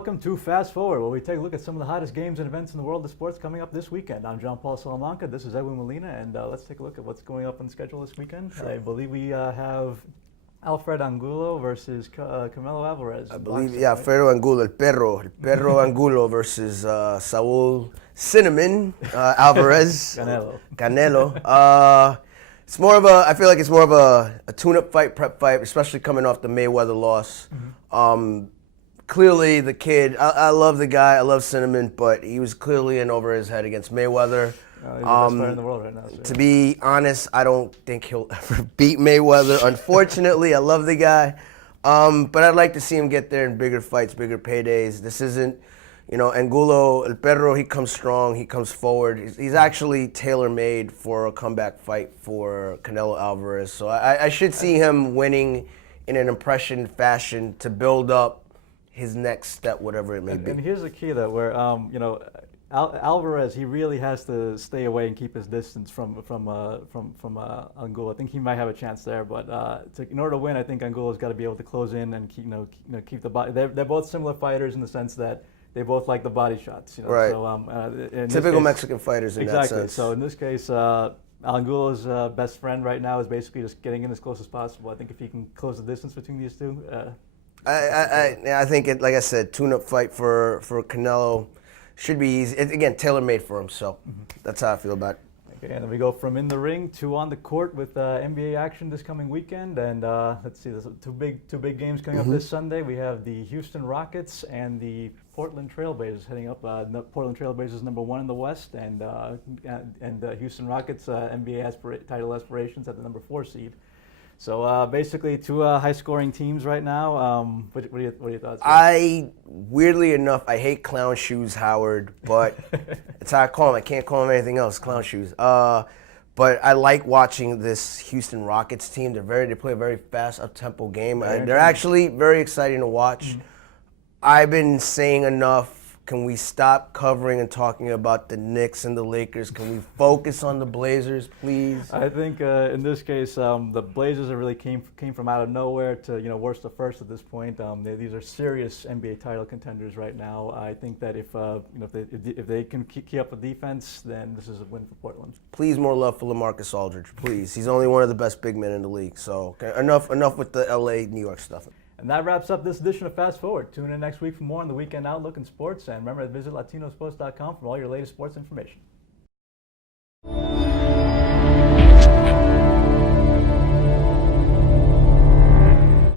welcome to Fast Forward, where we take a look at some of the hottest games and events in the world of sports coming up this weekend. I'm John Paul Salamanca. This is Edwin Molina, and let's take a look at what's going up on the schedule this weekend. Sure. I believe we have Alfred Angulo versus Canelo Alvarez. I believe, yeah, Alfredo Angulo, el perro Angulo versus Saul Cinnamon Alvarez. Canelo. It's more of a, I feel like it's more of a tune-up fight, prep fight, especially coming off the Mayweather loss. Mm-hmm. Clearly, the kid, I love the guy, I love Cinnamon, but he was clearly in over his head against Mayweather. He's the best player in the world right now. So. To be honest, I don't think he'll ever beat Mayweather. Unfortunately, I love the guy. But I'd like to see him get there in bigger fights, bigger paydays. This isn't, Angulo, El Perro, he comes strong, he comes forward. He's actually tailor-made for a comeback fight for Canelo Alvarez. So I should see him winning in an impression fashion to build up his next step, whatever it may be. And here's the key, though, where Alvarez, he really has to stay away and keep his distance from Angulo. I think he might have a chance there, but in order to win, I think Angulo's got to be able to close in and keep the body. They're both similar fighters in the sense that they both like the body shots. Right. So, typical Mexican fighters in that sense. Exactly. So in this case, Angulo's best friend right now is basically just getting in as close as possible. I think if he can close the distance between these two. I think it, like I said, tune-up fight for Canelo should be easy. Again, tailor-made for him, so that's how I feel about it. Okay, and then we go from in the ring to on the court with NBA action this coming weekend, and let's see, there's two big games coming up this Sunday. We have the Houston Rockets and the Portland Trailblazers heading up. Portland Trailblazers #1 in the West, and Houston Rockets NBA title aspirations at the #4 seed. So basically, two high-scoring teams right now. What are your thoughts? Weirdly enough, I hate clown shoes, Howard, but it's how I call him. I can't call him anything else. Clown shoes. But I like watching this Houston Rockets team. They play a very fast, up-tempo game. They're actually very exciting to watch. I've been saying enough. Can we stop covering and talking about the Knicks and the Lakers? Can we focus on the Blazers, please? I think in this case, the Blazers really came from out of nowhere to worst to first at this point. These are serious NBA title contenders right now. I think that if they can keep up the defense, then this is a win for Portland. Please, more love for LaMarcus Aldridge, please. He's only one of the best big men in the league. So enough with the LA, New York stuff. And that wraps up this edition of Fast Forward. Tune in next week for more on the weekend outlook in sports. And remember to visit LatinoSports.com for all your latest sports information.